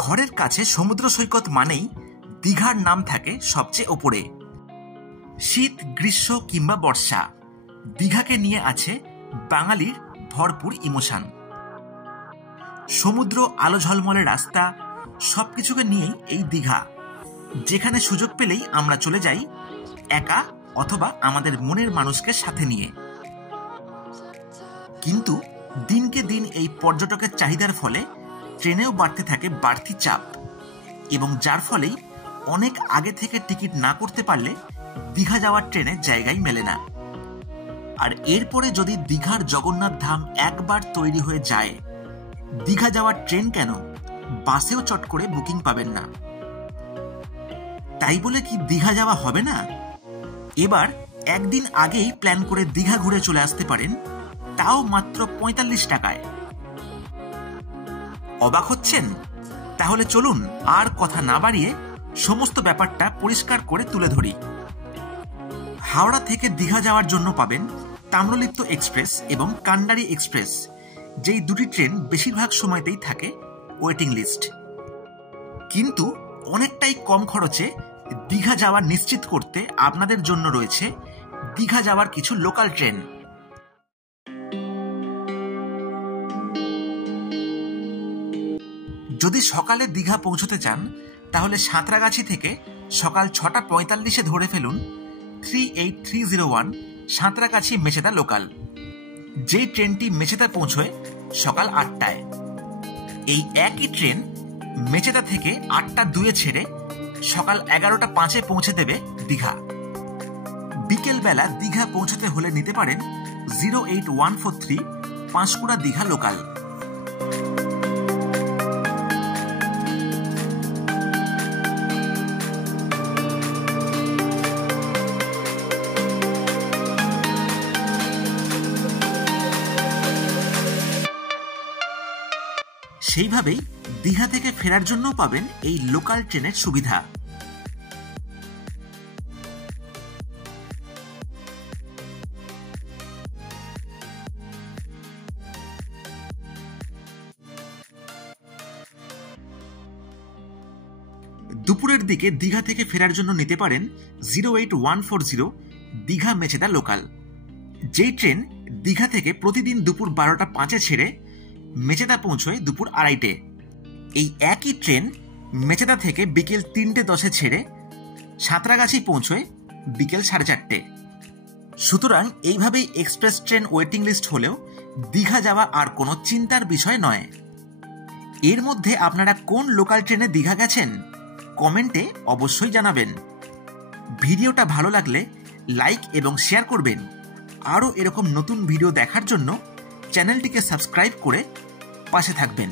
ঘরের কাছে সমুদ্র সৈকত মানেই দীঘার নাম থাকে সবচেয়ে ওপরে। শীত, গ্রীষ্ম কিংবা বর্ষা, দীঘাকে নিয়ে আছে বাঙালির ভরপুর ইমোশন। সমুদ্র, আলো ঝলমলে রাস্তা, সবকিছুকে নিয়েই এই দীঘা, যেখানে সুযোগ পেলেই আমরা চলে যাই একা অথবা আমাদের মনের মানুষকে সাথে নিয়ে। কিন্তু দিনকে দিন এই পর্যটকের চাহিদার ফলে ট্রেনেও বাড়তে থাকে বাড়তি চাপ, এবং যার ফলেই অনেক আগে থেকে টিকিট না করতে পারলে দীঘা যাওয়ার ট্রেনে জায়গাই মেলে না। আর এরপরে যদি দীঘার জগন্নাথ ধাম একবার তৈরি হয়ে যায়, দীঘা যাওয়ার ট্রেন কেন, বাসেও চট করে বুকিং পাবেন না। তাই বলে কি দীঘা যাওয়া হবে না? এবার একদিন আগেই প্ল্যান করে দীঘা ঘুরে চলে আসতে পারেন, তাও মাত্র ৪৫ টাকায়। অবাক হচ্ছেন? তাহলে চলুন আর কথা না বাড়িয়ে সমস্ত ব্যাপারটা পরিষ্কার করে তুলে ধরি। হাওড়া থেকে দীঘা যাওয়ার জন্য পাবেন তাম্রলিপ্ত এক্সপ্রেস এবং কান্ডারি এক্সপ্রেস, যেই দুটি ট্রেন বেশিরভাগ সময়তেই থাকে ওয়েটিং লিস্ট। কিন্তু অনেকটাই কম খরচে দীঘা যাওয়া নিশ্চিত করতে আপনাদের জন্য রয়েছে দীঘা যাওয়ার কিছু লোকাল ট্রেন। যদি সকালে দীঘা পৌঁছতে চান, তাহলে সাঁতরাগাছি থেকে সকাল ৬টা ৪৫-এ ধরে ফেলুন 38301 সাঁতরাগাছি মেচেদা লোকাল, যেই ট্রেনটি মেচেদা পৌঁছয় সকাল ৮টায়। এই একই ট্রেন মেচেদা থেকে ৮টা ২-এ ছেড়ে সকাল ১১টা ৫-এ পৌঁছে দেবে দীঘা। বিকেলবেলা দীঘা পৌঁছতে হলে নিতে পারেন 08143 পাঁশকুড়া দীঘা লোকাল। সেইভাবেই দীঘা থেকে ফেরার জন্য পাবেন এই লোকাল ট্রেনের সুবিধা। দুপুরের দিকে দীঘা থেকে ফেরার জন্য নিতে পারেন 08140 দীঘা মেচেদা লোকাল, যেই ট্রেন দীঘা থেকে প্রতিদিন দুপুর 12টা 5-এ ছেড়ে মেচেদা পৌঁছয় দুপুর 2:30-টে। এই একই ট্রেন মেচেদা থেকে বিকেল 3টে 10-এ ছেড়ে সাঁতরাগাছি পৌঁছয় বিকেল 4:30-টে। সুতরাং এইভাবেই এক্সপ্রেস ট্রেন ওয়েটিং লিস্ট হলেও দীঘা যাওয়া আর কোনো চিন্তার বিষয় নয়। এর মধ্যে আপনারা কোন লোকাল ট্রেনে দীঘা গেছেন কমেন্টে অবশ্যই জানাবেন। ভিডিওটা ভালো লাগলে লাইক এবং শেয়ার করবেন। আরও এরকম নতুন ভিডিও দেখার জন্য চ্যানেলটিকে সাবস্ক্রাইব করে পাশে থাকবেন।